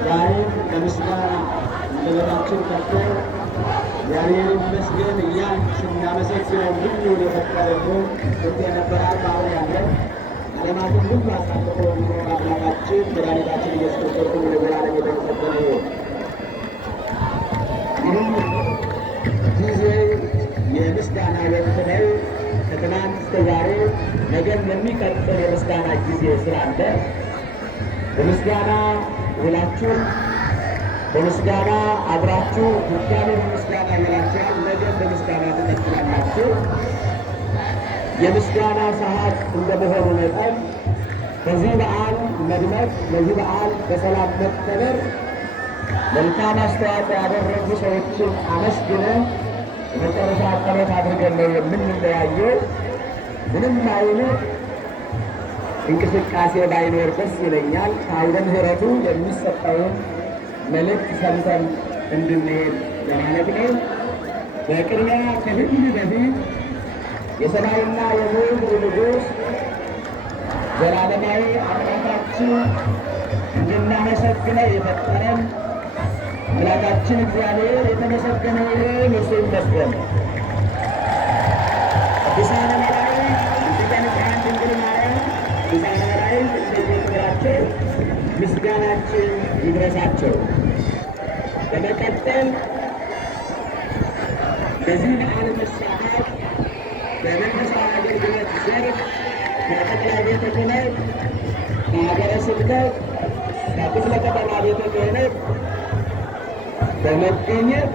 ዛሬም ለምስጋና አንደበታችን ከፍቶ እግዚአብሔር ይመስገን እያልን ስናመሰግነው ሁሉን የፈጠረልን ጥንት የነበራል አሁን ያለን ዓለማትን ሁሉ አሳልፎ የሚኖር አምላካችን መድኃኒታችን ኢየሱስ ክርስቶስ ለዘላለም የተመሰገነ ይሁን። ይህ ጊዜ የምስጋና ወቅት ነው። ከትናንት እስከ ዛሬ ነገም የሚቀጥል የምስጋና ጊዜ ስላለ በምስጋና ውላችሁ በምስጋና አብራችሁ ድጋሜ በምስጋና ውላችኋል። ነገም በምስጋና ትቀጥላላችሁ። የምስጋና ሰዓት እንደመሆኑ መጠን በዚህ በዓል መድመቅ፣ በዚህ በዓል በሰላም መከበር መልካም አስተዋጽኦ ያደረጉ ሰዎችን አመስግነን የመጨረሻ ጸሎት አድርገን ነው የምንለያየው። ምንም አይነት እንቅስቃሴ ባይኖር ደስ ይለኛል። ከአውደ ምሕረቱ የሚሰጠውን መልእክት ሰምተን እንድንሄድ ለማለት ነው። በቅድሚያ ከሁሉ በፊት የሰማይና የምድር ንጉሥ ዘላለማዊ አምላካችን እንድናመሰግነው የፈጠረን አምላካችን እግዚአብሔር የተመሰገነ ይሁን። እሱ ይመስገን። ቅዱሳነ መላእክት ሊቃነ ካህናት ድንግል ማርያም ቅዱሳነ መላእክት እንደየክብራቸው ምስጋናችን ይድረሳቸው። በመቀጠል በዚህ በዓል መሳተፍ በመንፈሳዊ አገልግሎት ዘርፍ ከጠቅላይ ቤተ ክህነት ከሀገረ ስብከት ከክፍለ ከተማ ቤተ ክህነት በመገኘት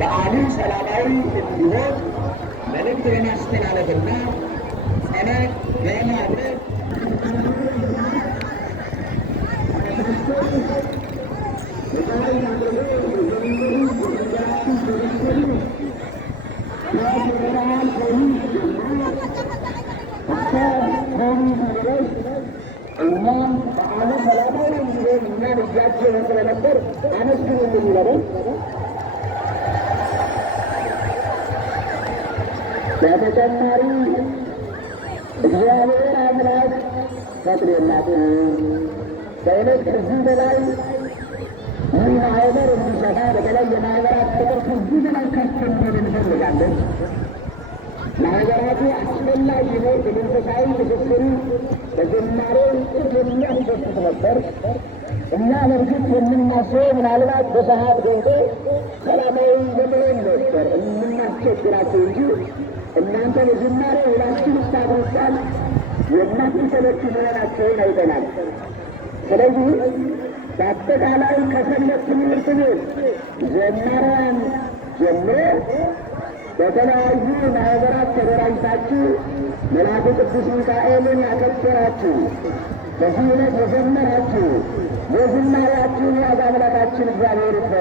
በዓሉ ሰላማዊ እንዲሆን መልእክት በማስተላለፍና ጸሎት በማድረግ እኛም በዓሉ ሰላማዊ እንዲሆን እኛን እያጀበ ስለነበር አመስግኑ የሚለውን በተጨማሪ እግዚአብሔር አምላክ ፈቅዶላትን በእውነት ከዚህ በላይ ይህ ማህበር እንዲሰፋ በተለይ የማህበራት ቁጥር ከዚህ በላይ ከፍ እንዲል እንፈልጋለን። ማህበራቱ አስፈላጊ ነው። በመንፈሳዊ ትስስሩ በዝማሬ የሚያስደስት ነበር እና በርግጥ የምናስበው ምናልባት በሰዓት ገብቶ ሰላማዊ በመሆን ነበር የምናስቸግራቸው እንጂ እናንተ በዝማሬ ሁላችን ስታድርሳል የማትሰለቹ መሆናቸውን አይተናል። ስለዚህ በአጠቃላይ ከሰንበት ትምህርት ቤት ዘማሪያን ጀምሮ በተለያዩ ማህበራት ተደራጅታችሁ መልአኩ ቅዱስ ሚካኤልን ያከበራችሁ በዚህ ዕለት የዘመራችሁ የዝማሬያችሁን ዋጋ አምላካችን እግዚአብሔር